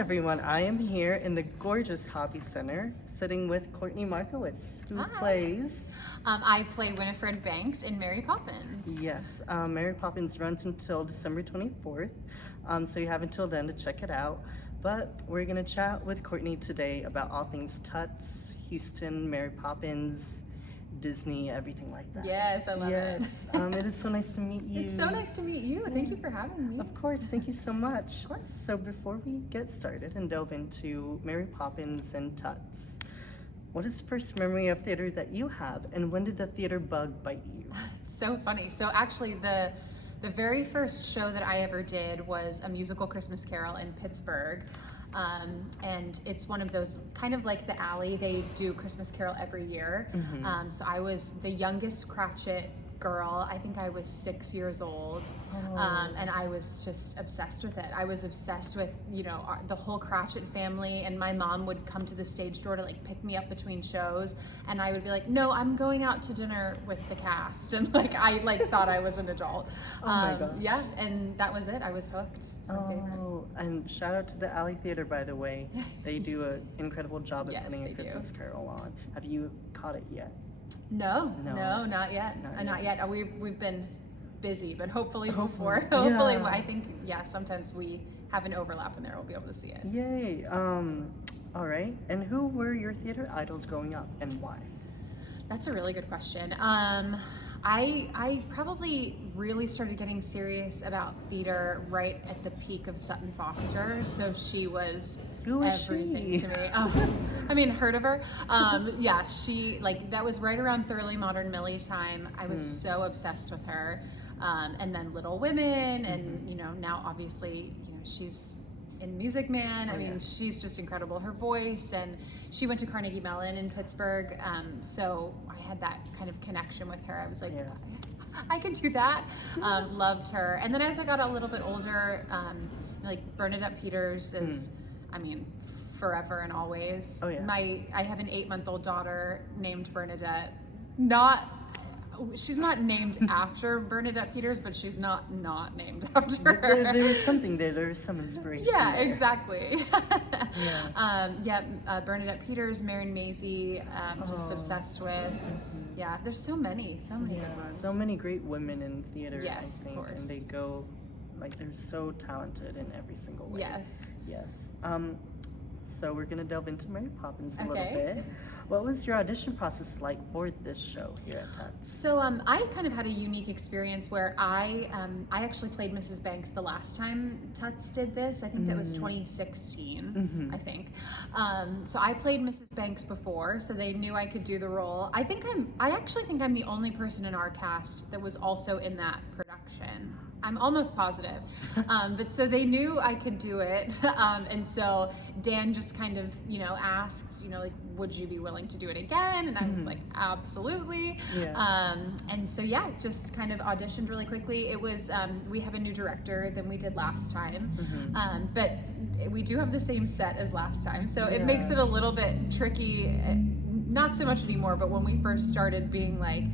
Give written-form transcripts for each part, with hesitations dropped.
everyone. I am here in the gorgeous Hobby Center sitting with Courtney Markowitz, who Hi. plays... I play Winifred Banks in Mary Poppins. Yes, Mary Poppins runs until December 24th, so you have until then to check it out. But we're going to chat with Courtney today about all things Tuts, Houston, Mary Poppins, Disney, everything like that. Yes, I love it. It is so nice to meet you. It's so nice to meet you. Thank you for having me. Of course, thank you so much. Of course. So before we get started and delve into Mary Poppins and Tuts, what is the first memory of theater that you have, and when did the theater bug bite you? It's so funny. So actually the very first show that I ever did was a musical Christmas Carol in Pittsburgh. And it's one of those, kind of like the Alley, they do Christmas Carol every year. Mm-hmm. So I was the youngest Cratchit girl. I think I was 6 years old. And I was just obsessed with it. I was obsessed with, you know, the whole Cratchit family, and my mom would come to the stage door to like pick me up between shows, and I would be like, no, I'm going out to dinner with the cast, and like I like thought I was an adult. Oh my God. Yeah, and that was it. I was hooked. It's my favorite. Oh, and shout out to the Alley Theater, by the way. They do an incredible job at Yes, putting a they do. Christmas Carol on. Have you caught it yet? No, No. not yet. Not Not yet. We've been busy, but hopefully Hopefully. hopefully, Yeah. I think, yeah, sometimes we have an overlap in there. We'll be able to see it. Yay. All right. And who were your theater idols growing up, and why? That's a really good question. I probably really started getting serious about theater right at the peak of Sutton Foster. So she was Who is everything she? to me. I mean, heard of her? Yeah, she, like, that was right around Thoroughly Modern Millie time. I was so obsessed with her. And then Little Women, and you know, now obviously, you know, she's in Music Man. I mean, she's just incredible. Her voice, and she went to Carnegie Mellon in Pittsburgh, so I had that kind of connection with her. I was like, I could do that. Loved her. And then as I got a little bit older, like Bernadette Peters is, I mean, forever and always. Oh, yeah. I have an 8-month-old daughter named Bernadette. She's not named after Bernadette Peters, but she's not named after her. There's something there. There's some inspiration. Yeah, there. exactly. Yeah. Bernadette Peters, Marion Maisy, just obsessed with. Yeah, there's so many good ones. So many great women in theater, Yes, I think, of course. and they go, like, they're so talented in every single way. Yes. Yes. So we're gonna delve into Mary Poppins a little Okay. bit. What was your audition process like for this show here at Tuts? So I kind of had a unique experience where I actually played Mrs. Banks the last time Tuts did this. I think that was 2016, I think. So I played Mrs. Banks before, so they knew I could do the role. I actually think I'm the only person in our cast that was also in that production. I'm almost positive. But so they knew I could do it. And so Dan just kind of, you know, asked, you know, like, would you be willing to do it again? And I was like, absolutely. Yeah. And so, yeah, just kind of auditioned really quickly. It was, we have a new director than we did last time. But we do have the same set as last time. So it makes it a little bit tricky, not so much anymore, but when we first started being like,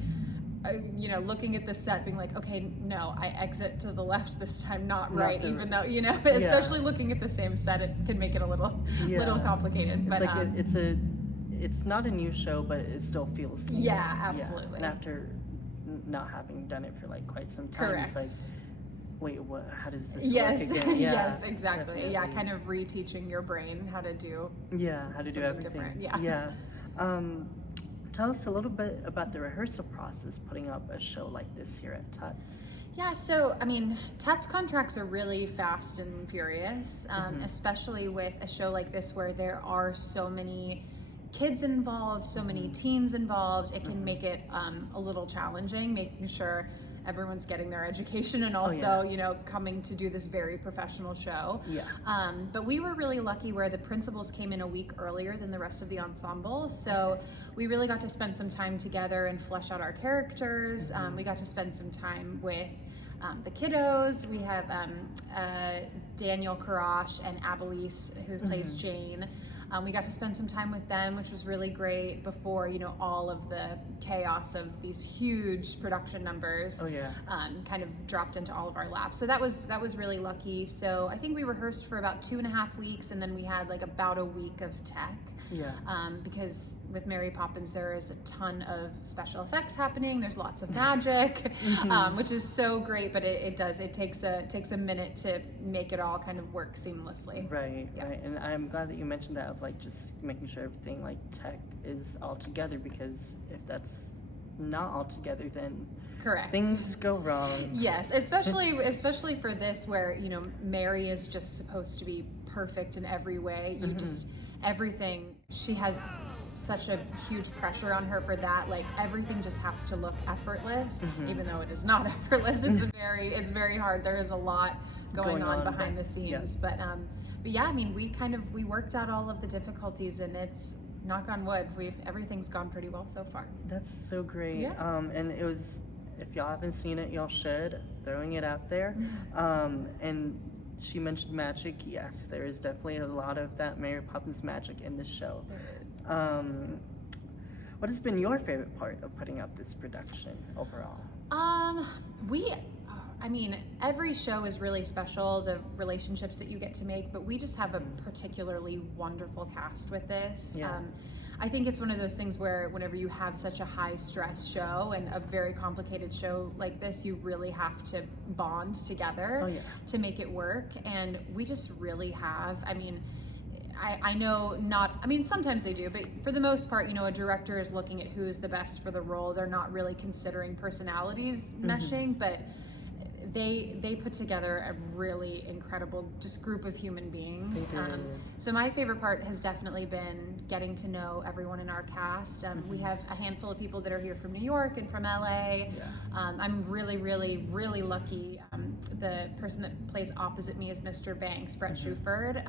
you know, looking at the set being like, okay, no, I exit to the left this time, not right, even though, you know, especially looking at the same set, it can make it a little complicated. It's But like it's not a new show, but it still feels new. Yeah, absolutely. And after not having done it for like quite some time, Correct. it's like, wait, what? How does this Yes, work again? Yeah, yes, exactly. definitely. Yeah, kind of reteaching your brain how to do. How to do something everything. different, yeah. Yeah. Tell us a little bit about the rehearsal process putting up a show like this here at Tuts. Yeah, so I mean, Tuts contracts are really fast and furious, especially with a show like this where there are so many kids involved, so many teens involved. It can make it a little challenging, making sure everyone's getting their education and also, you know, coming to do this very professional show. But we were really lucky where the principals came in a week earlier than the rest of the ensemble. So we really got to spend some time together and flesh out our characters. We got to spend some time with the kiddos. We have Daniel Karash and Abalise, who plays Jane. We got to spend some time with them, which was really great before, you know, all of the chaos of these huge production numbers kind of dropped into all of our laps. So that was really lucky. So I think we rehearsed for about 2.5 weeks, and then we had like about a week of tech. Because with Mary Poppins there is a ton of special effects happening. There's lots of magic, which is so great. But it takes a minute to make it all kind of work seamlessly. Right. And I'm glad that you mentioned that, of like just making sure everything like tech is all together, because if that's not all together, then correct, things go wrong. Yes, especially for this, where, you know, Mary is just supposed to be perfect in every way. You just everything, she has such a huge pressure on her for that. Like everything just has to look effortless, even though it is not effortless. It's very hard. There is a lot going on behind the scenes. But yeah, I mean, we worked out all of the difficulties, and it's, knock on wood, everything's gone pretty well so far. That's so great. And it was, if y'all haven't seen it, y'all should. Throwing it out there. And she mentioned magic. Yes, there is definitely a lot of that Mary Poppins magic in this show. What has been your favorite part of putting out this production overall? I mean, every show is really special, the relationships that you get to make, but we just have a particularly wonderful cast with this. I think it's one of those things where whenever you have such a high stress show and a very complicated show like this, you really have to bond together to make it work. And we just really have, I mean, I know sometimes they do, but for the most part, you know, a director is looking at who's the best for the role. They're not really considering personalities meshing, but they put together a really incredible just group of human beings. So my favorite part has definitely been getting to know everyone in our cast. We have a handful of people that are here from New York and from LA. I'm really, really, really lucky. The person that plays opposite me is Mr. Banks, Brett Shuford.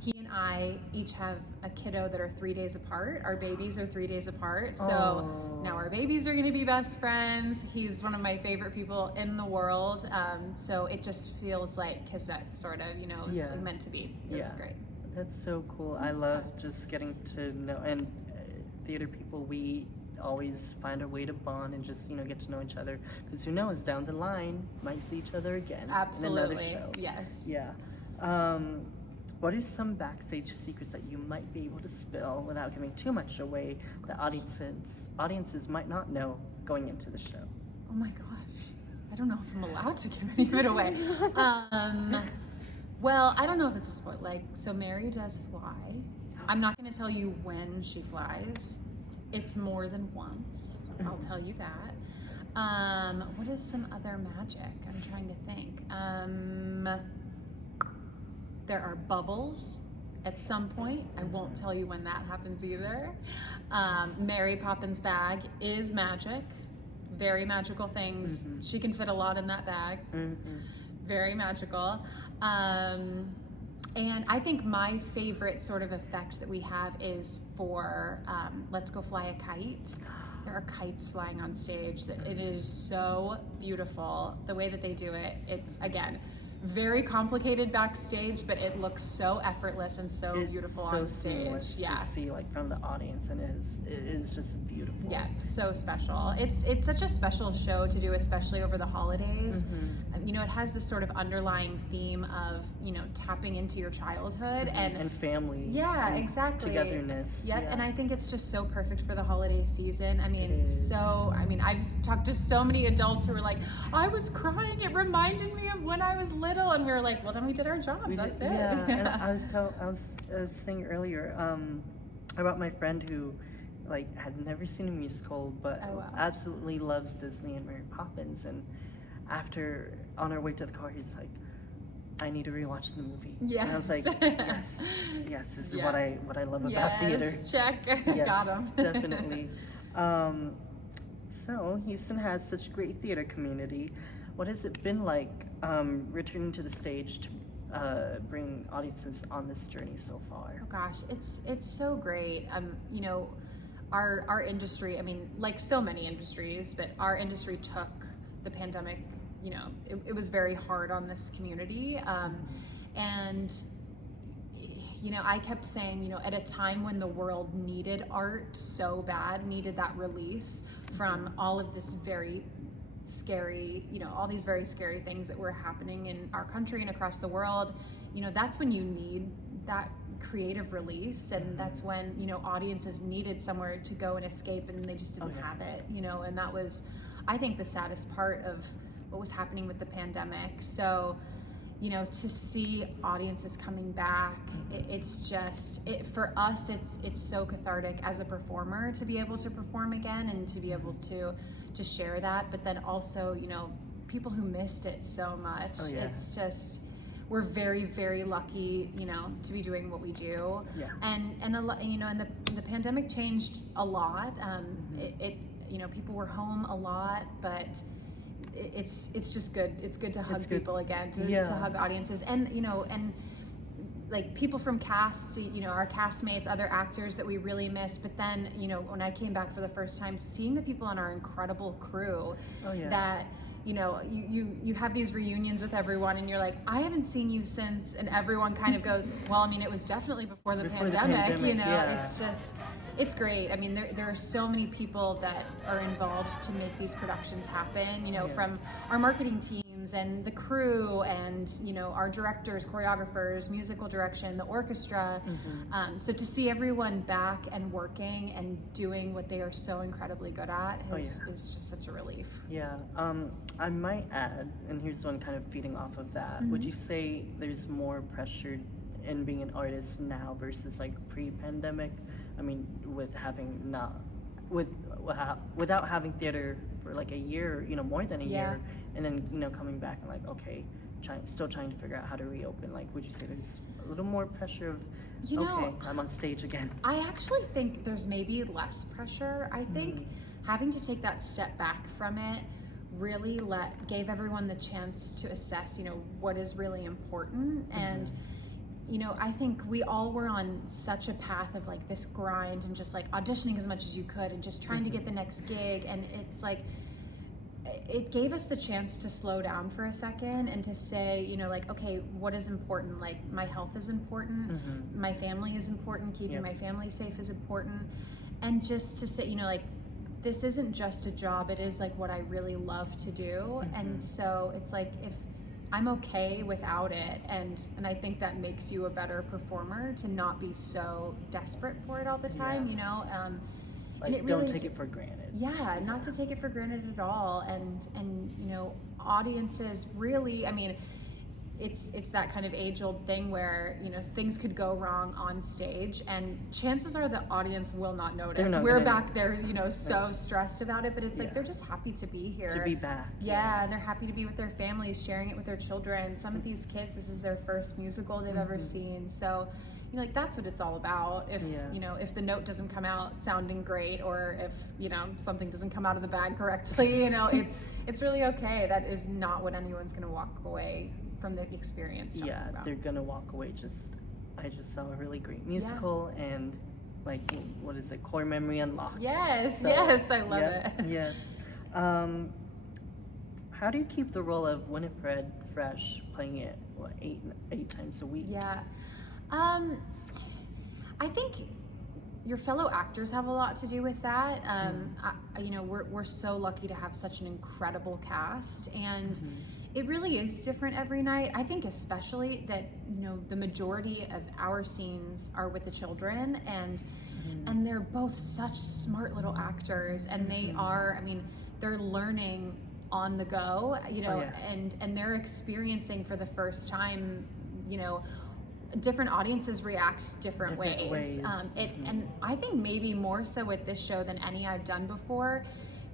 He and I each have a kiddo that are 3 days apart. Our babies are 3 days apart. So now our babies are going to be best friends. He's one of my favorite people in the world. So it just feels like Kismet, sort of, you know, it's meant to be. It's great. That's so cool. I love just getting to know, and theater people, we always find a way to bond and just, you know, get to know each other, because who knows, down the line might see each other again. Absolutely. In another show. Yes. What are some backstage secrets that you might be able to spill without giving too much away that audiences might not know going into the show? Oh my gosh, I don't know if I'm allowed to give any of it away. Well, I don't know if it's a spoiler. Like, so Mary does fly. I'm not going to tell you when she flies. It's more than once. I'll tell you that. What is some other magic? I'm trying to think. There are bubbles at some point. I won't tell you when that happens either. Mary Poppins' bag is magic. Very magical things. She can fit a lot in that bag. Very magical. And I think my favorite sort of effect that we have is for Let's Go Fly a Kite. There are kites flying on stage. That it is so beautiful. The way that they do it, it's, again, very complicated backstage, but it looks so effortless and so beautiful on stage. To see, like, from the audience, and it is just beautiful. Yeah, so special. It's such a special show to do, especially over the holidays. You know, it has this sort of underlying theme of, you know, tapping into your childhood and family. Yeah, exactly. Togetherness. Yep, and I think it's just so perfect for the holiday season. I mean, I've talked to so many adults who were like, I was crying. It reminded me of when I was little, and we were like, well, then we did our job. That's it. Yeah, and I was saying earlier about my friend who, like, had never seen a musical, but absolutely loves Disney and Mary Poppins. And after, on our way to the car, he's like, I need to rewatch the movie. Yes. And I was like, yes, this is what I love about theater. Check. Yes, Got him. Definitely. So Houston has such a great theater community. What has it been like returning to the stage to bring audiences on this journey so far? Oh gosh, it's so great. You know, our industry, I mean, like so many industries, but our industry took the pandemic, you know, it was very hard on this community. And you know, I kept saying, you know, at a time when the world needed art so bad, needed that release from all of this very scary, you know, all these very scary things that were happening in our country and across the world, you know, that's when you need that creative release, and that's when, you know, audiences needed somewhere to go and escape, and they just didn't have it, you know. And that was, I think, the saddest part of what was happening with the pandemic. So, you know, to see audiences coming back, it's just, for us, it's so cathartic as a performer to be able to perform again and to be able to share that. But then also, you know, people who missed it so much. It's just, we're very, very lucky, you know, to be doing what we do. And a lot, you know, and the pandemic changed a lot. It you know, people were home a lot, but it's just good. It's good to hug people again, to hug audiences, and, you know, and like people from casts, you know, our castmates, other actors that we really miss. But then, you know, when I came back for the first time, seeing the people on our incredible crew, that, you know, you have these reunions with everyone, and you're like, I haven't seen you since, and everyone kind of goes, well, I mean, it was definitely before the pandemic, you know. It's just, it's great. I mean, there are so many people that are involved to make these productions happen, you know, from our marketing teams and the crew, and, you know, our directors, choreographers, musical direction, the orchestra. So to see everyone back and working and doing what they are so incredibly good at is just such a relief. I might add, and here's one kind of feeding off of that, would you say there's more pressure in being an artist now versus like pre-pandemic? I mean, with having without having theater for like a year, you know, more than a year, and then, you know, coming back and like, okay, still trying to figure out how to reopen. Like, would you say there's a little more pressure of, you know, okay, I'm on stage again? I actually think there's maybe less pressure. I think having to take that step back from it really gave everyone the chance to assess, you know, what is really important. And you know, I think we all were on such a path of like this grind and just like auditioning as much as you could and just trying to get the next gig. And it's like, it gave us the chance to slow down for a second and to say, you know, like, okay, what is important? Like, my health is important, my family is important, keeping my family safe is important. And just to say, you know, like, this isn't just a job, it is like what I really love to do. And so it's like, if I'm okay without it, and I think that makes you a better performer, to not be so desperate for it all the time, you know. Like, and it really don't take it for granted. Not to take it for granted at all. And you know, audiences really, I mean, it's that kind of age-old thing where, you know, things could go wrong on stage, and chances are the audience will not notice. We're back there, you know, so stressed about it, but it's like they're just happy to be here. To be back. And they're happy to be with their families, sharing it with their children. Some of these kids, this is their first musical they've ever seen. So, you know, like, that's what it's all about. If, you know, if the note doesn't come out sounding great, or if, you know, something doesn't come out of the bag correctly, you know, it's really okay. That is not what anyone's going to walk away from the experience talking about. They're gonna walk away I just saw a really great musical, and like, what is it, core memory unlocked. Yes, I love it. Yes. How do you keep the role of Winifred fresh, playing it eight times a week? I think your fellow actors have a lot to do with that. You know, we're so lucky to have such an incredible cast, and it really is different every night. I think especially that, you know, the majority of our scenes are with the children, and they're both such smart little actors, and they are, I mean, they're learning on the go, you know, and they're experiencing for the first time, you know, different audiences react different ways. And I think maybe more so with this show than any I've done before,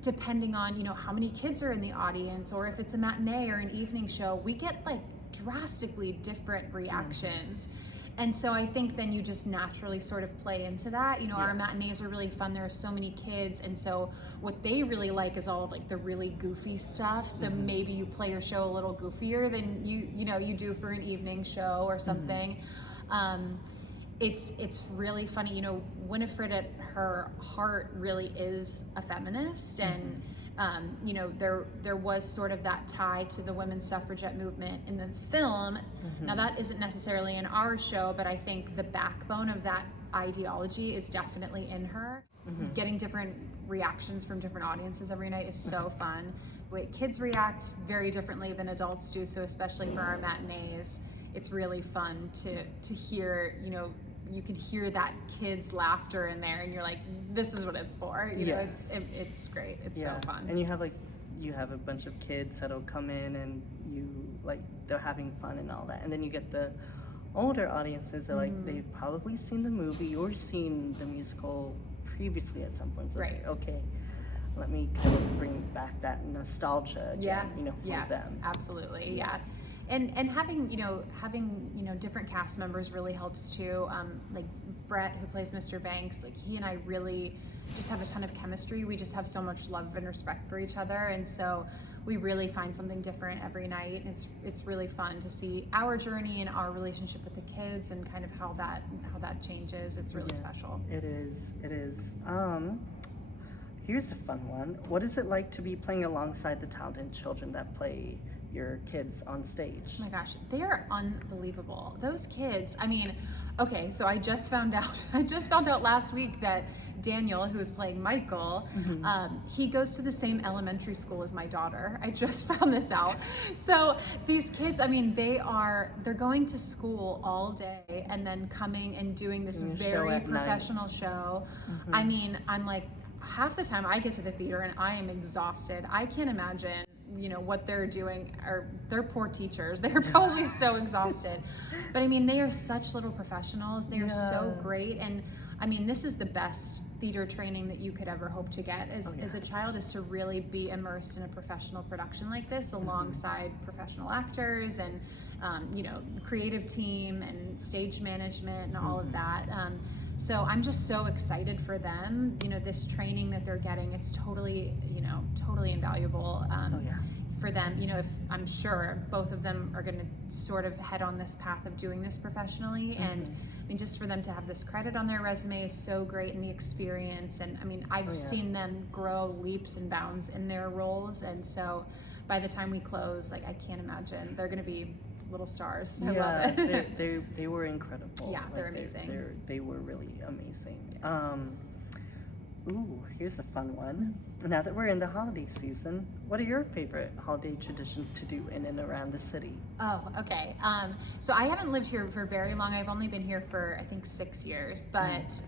depending on, you know, how many kids are in the audience, or if it's a matinee or an evening show, we get like drastically different reactions. And so I think then you just naturally sort of play into that. You know, our matinees are really fun. There are so many kids, and so what they really like is all of like the really goofy stuff. So maybe you play your show a little goofier than you know you do for an evening show or something. It's really funny. You know, Winifred at her heart really is a feminist, you know, there was sort of that tie to the women's suffragette movement in the film. Now that isn't necessarily in our show, but I think the backbone of that ideology is definitely in her. Getting different reactions from different audiences every night is so fun. The way kids react very differently than adults do, so especially for our matinees, it's really fun to hear, you know, you can hear that kid's laughter in there, and you're like, this is what it's for. You know, it's great. It's so fun. And you have a bunch of kids that'll come in and they're having fun and all that, and then you get the older audiences that they've probably seen the movie or seen the musical previously at some point. So it's like, okay, let me kind of bring back that nostalgia again, you know, for them. Absolutely, And having different cast members really helps too. Like Brett, who plays Mr. Banks, like he and I really just have a ton of chemistry. We just have so much love and respect for each other, and so we really find something different every night. And it's really fun to see our journey and our relationship with the kids and kind of how that changes. It's really special. It is. Here's a fun one. What is it like to be playing alongside the talented children that play your kids on stage? Oh my gosh, they are unbelievable. Those kids, I mean, okay, so I just found out last week that Daniel, who is playing Michael, he goes to the same elementary school as my daughter. I just found this out. So these kids, I mean, they're going to school all day and then coming and doing this very professional show. I mean, I'm like, half the time I get to the theater and I am exhausted. I can't imagine, you know, what they're doing, or they're poor teachers. They're probably so exhausted. But I mean, they are such little professionals. They are so great. And I mean, this is the best theater training that you could ever hope to get as a child, is to really be immersed in a professional production like this alongside professional actors and, you know, creative team and stage management and all of that. So I'm just so excited for them. You know, this training that they're getting, it's totally invaluable for them. You know, if I'm sure both of them are going to sort of head on this path of doing this professionally. And I mean, just for them to have this credit on their resume is so great, and the experience. And I mean, I've seen them grow leaps and bounds in their roles. And so by the time we close, like, I can't imagine, they're going to be little stars. I love it. they were incredible. Yeah, they're amazing. They were really amazing. Yes. Ooh, here's a fun one. Now that we're in the holiday season, what are your favorite holiday traditions to do in and around the city? Oh, okay. So I haven't lived here for very long. I've only been here for, I think, 6 years, but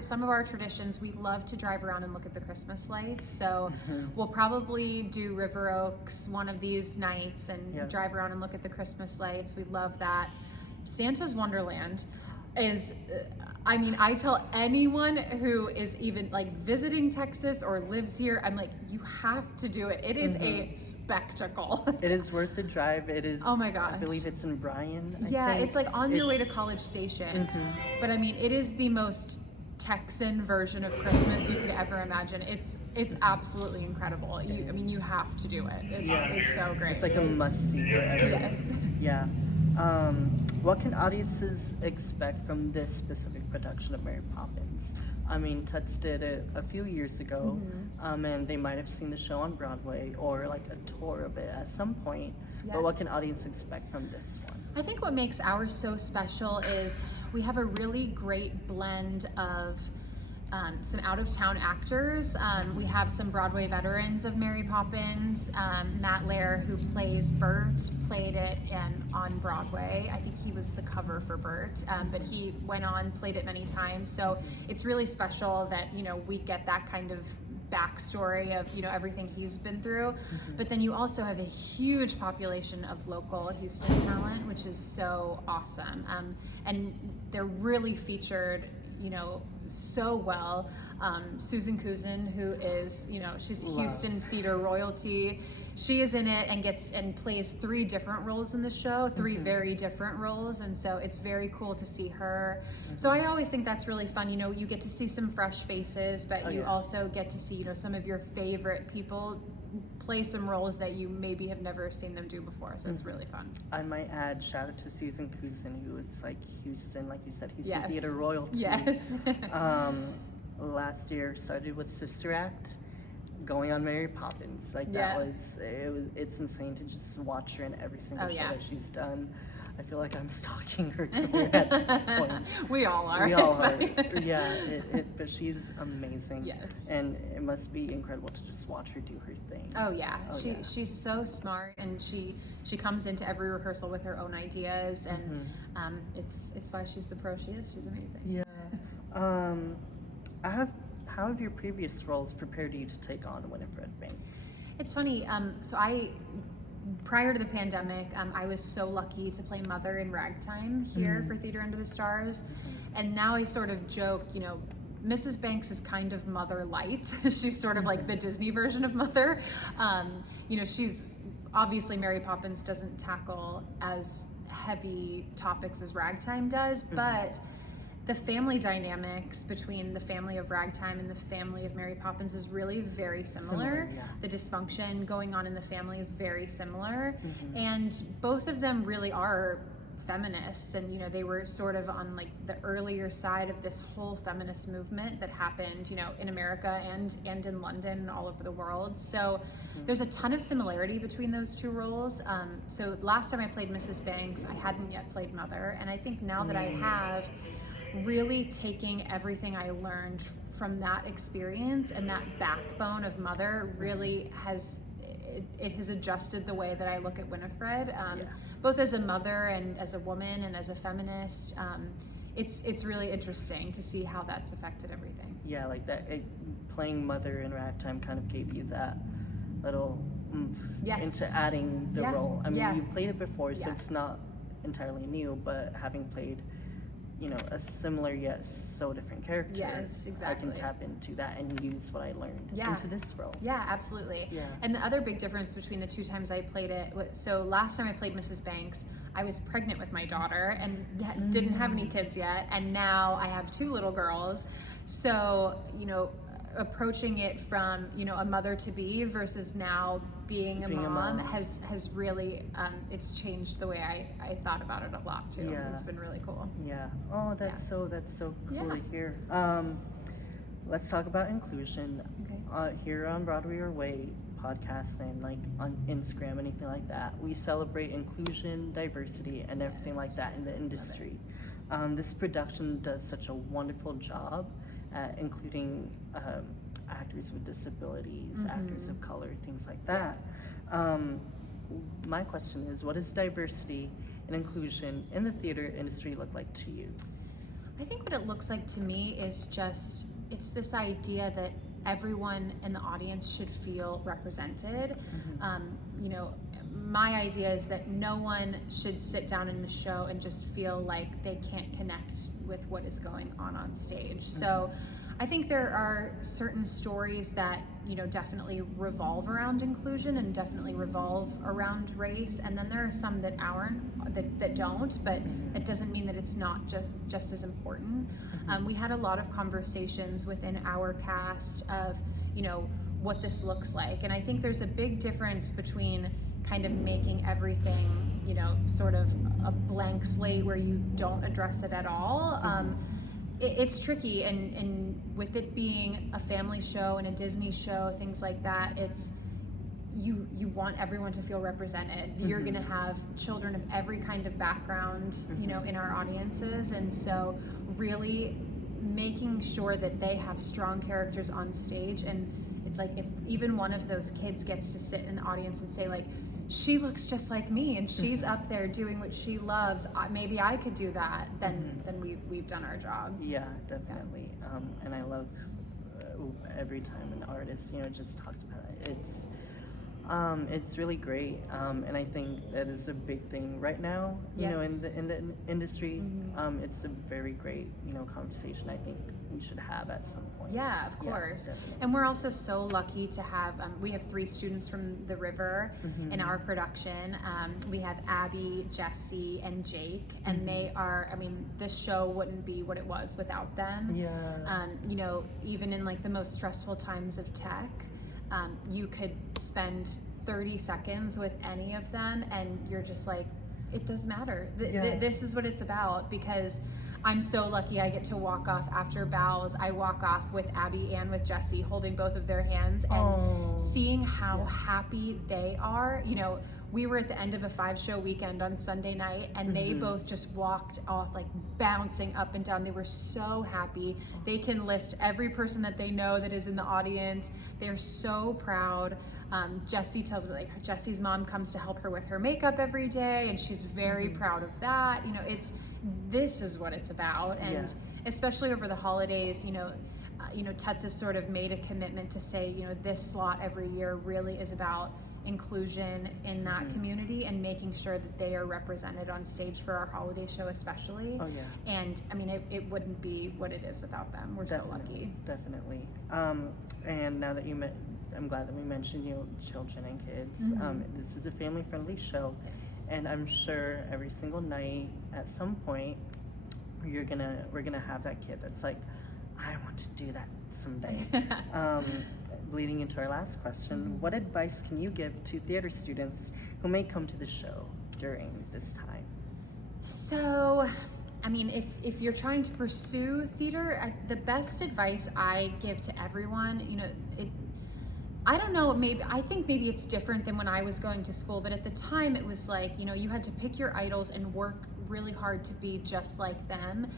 some of our traditions, we love to drive around and look at the Christmas lights. So we'll probably do River Oaks one of these nights and drive around and look at the Christmas lights. We love that. Santa's Wonderland is, I mean, I tell anyone who is even like visiting Texas or lives here, I'm like, you have to do it. It is a spectacle. It is worth the drive. It is. Oh my gosh. I believe it's in Bryan. I think. It's like on your way to College Station. But I mean, it is the most Texan version of Christmas you could ever imagine. It's absolutely incredible. I mean, you have to do it. It's so great. It's like a must-see for everyone. Yes. Yeah. What can audiences expect from this specific production of Mary Poppins? I mean, Tuts did it a few years ago, and they might have seen the show on Broadway or like a tour of it at some point. But what can audience expect from this one? I think what makes ours so special is we have a really great blend of some out-of-town actors. We have some Broadway veterans of Mary Poppins. Matt Lair, who plays Bert, played it on Broadway. I think he was the cover for Bert, but he went on, played it many times. So it's really special that, you know, we get that kind of backstory of, you know, everything he's been through. But then you also have a huge population of local Houston talent, which is so awesome. And they're really featured, you know, so well. Susan Kuzin, who is, you know, she's Houston theater royalty. She is in it and plays 3 different roles in the show, 3 very different roles, and so it's very cool to see her. So I always think that's really fun. You know, you get to see some fresh faces, but you also get to see, you know, some of your favorite people play some roles that you maybe have never seen them do before. So it's really fun. I might add, shout out to Susan Kuzin, who is like Houston, like you said, Houston theater royalty. Yes. Last year started with Sister Act. going on Mary Poppins. Like Yeah. it's insane to just watch her in every single Oh, show yeah. that she's done. I feel like I'm stalking her career at this point. We all are. We all It's are. funny. Yeah, but she's amazing. Yes. And it must be incredible to just watch her do her thing. Oh yeah, Oh, yeah. she's so smart, and she comes into every rehearsal with her own ideas, and it's why she's the pro she is. She's amazing. Yeah. How have your previous roles prepared you to take on Winifred Banks? It's funny. So prior to the pandemic, I was so lucky to play Mother in Ragtime here for Theater Under the Stars, and now I sort of joke, Mrs. Banks is kind of Mother light. She's sort of like the Disney version of Mother. She's obviously Mary Poppins doesn't tackle as heavy topics as Ragtime does, but the family dynamics between the family of Ragtime and the family of Mary Poppins is really very similar. Yeah. The dysfunction going on in the family is very similar, and both of them really are feminists, and they were sort of on like the earlier side of this whole feminist movement that happened in America and in London and all over the world. So there's a ton of similarity between those two roles. So last time I played Mrs. Banks, I hadn't yet played Mother, and I think now that I have, really taking everything I learned from that experience and that backbone of Mother really has adjusted the way that I look at Winifred, both as a mother and as a woman and as a feminist. It's really interesting to see how that's affected everything. Yeah, like that. Playing Mother in Ragtime kind of gave you that little oomph into adding the role. I mean, you've played it before, so it's not entirely new, but having played a similar yet so different character. Yes, exactly. I can tap into that and use what I learned into this role. Yeah, absolutely. Yeah. And the other big difference between the two times I played it, so last time I played Mrs. Banks, I was pregnant with my daughter and didn't have any kids yet, and now I have 2 little girls. So, approaching it from a mother to be versus now being a mom has really it's changed the way I thought about it a lot too. Yeah. It's been really cool. Yeah. Oh, that's so cool to hear. Let's talk about inclusion. Okay. Here on Broadway Your Way podcast and like on Instagram, anything like that, we celebrate inclusion, diversity, and everything like that in the industry. This production does such a wonderful job at including actors with disabilities, actors of color, things like that. My question is, what does diversity and inclusion in the theater industry look like to you? I think what it looks like to me is it's this idea that everyone in the audience should feel represented. My idea is that no one should sit down in a show and just feel like they can't connect with what is going on stage. So I think there are certain stories that definitely revolve around inclusion and definitely revolve around race, and then there are some that aren't, that don't, but it doesn't mean that it's not just as important. We had a lot of conversations within our cast of what this looks like, and I think there's a big difference between kind of making everything sort of a blank slate where you don't address it at all. It's tricky, and with it being a family show and a Disney show, things like that, it's you want everyone to feel represented. You're going to have children of every kind of background, in our audiences, and so really making sure that they have strong characters on stage. And it's like, if even one of those kids gets to sit in the audience and say like, she looks just like me and she's up there doing what she loves, maybe I could do that, then we've done our job. Yeah, definitely. And I love every time an artist just talks about it. It's really great, and I think that is a big thing right now. In the industry, it's a very great conversation I think we should have at some point. Yeah, of course. Definitely. And we're also so lucky to have, we have 3 students from the River in our production. We have Abby, Jesse, and Jake, and they are, this show wouldn't be what it was without them. Yeah. Even in like the most stressful times of tech, you could spend 30 seconds with any of them and you're just like, it doesn't matter. Yeah. This is what it's about, because I'm so lucky I get to walk off after bows. I walk off with Abby and with Jesse, holding both of their hands and seeing how happy they are. You know, we were at the end of a 5-show weekend on Sunday night, and they both just walked off like bouncing up and down. They were so happy. They can list every person that they know that is in the audience. They're so proud. Jessie tells me, like, Jessie's mom comes to help her with her makeup every day, and she's very proud of that. You know, this is what it's about. And especially over the holidays, you know, Tuts has sort of made a commitment to say, you know, this slot every year really is about inclusion in that community and making sure that they are represented on stage for our holiday show especially. And I mean, it wouldn't be what it is without them. We're so lucky. Definitely. And now that I'm glad that we mentioned, you know, children and kids. This is a family-friendly show, and I'm sure every single night at some point we're gonna have that kid that's like, I want to do that someday. Leading into our last question, what advice can you give to theater students who may come to the show during this time? So, I mean, if you're trying to pursue theater, the best advice I give to everyone, you know, I don't know, I think maybe it's different than when I was going to school, but at the time it was like, you know, you had to pick your idols and work really hard to be just like them.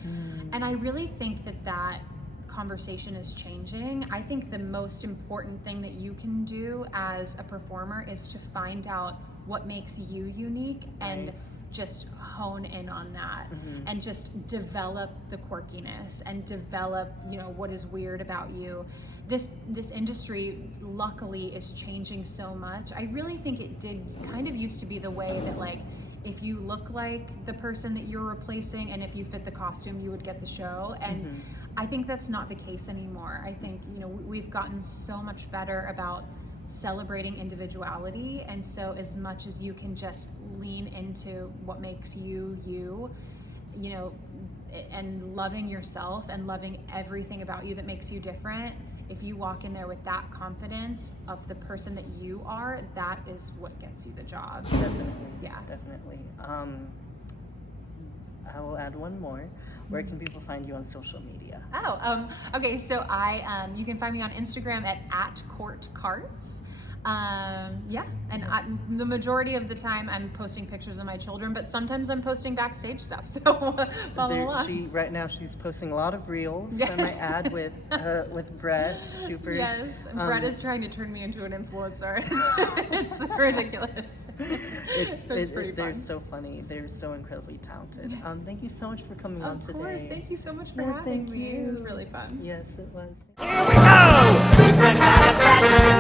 And I really think that conversation is changing. I think the most important thing that you can do as a performer is to find out what makes you unique and just hone in on that and just develop the quirkiness and develop, you know, what is weird about you. This industry luckily is changing so much. I really think it did kind of used to be the way that, like, if you look like the person that you're replacing and if you fit the costume, you would get the show. And I think that's not the case anymore. I think, you know, we've gotten so much better about celebrating individuality, and so as much as you can just lean into what makes you, you know, and loving yourself and loving everything about you that makes you different. If you walk in there with that confidence of the person that you are, that is what gets you the job. Definitely. Yeah. Definitely. I will add one more. Where can people find you on social media? Okay, so you can find me on Instagram at @CourtCarts. And the majority of the time I'm posting pictures of my children, but sometimes I'm posting backstage stuff, so follow along. Right now she's posting a lot of reels, I might add, with Brett. Super. Yes, Brett is trying to turn me into an influencer. It's ridiculous. It's pretty fun. They're so funny. They're so incredibly talented. Thank you so much for coming on today. Of course, thank you so much for having me. It was really fun. Yes, it was. Here we go!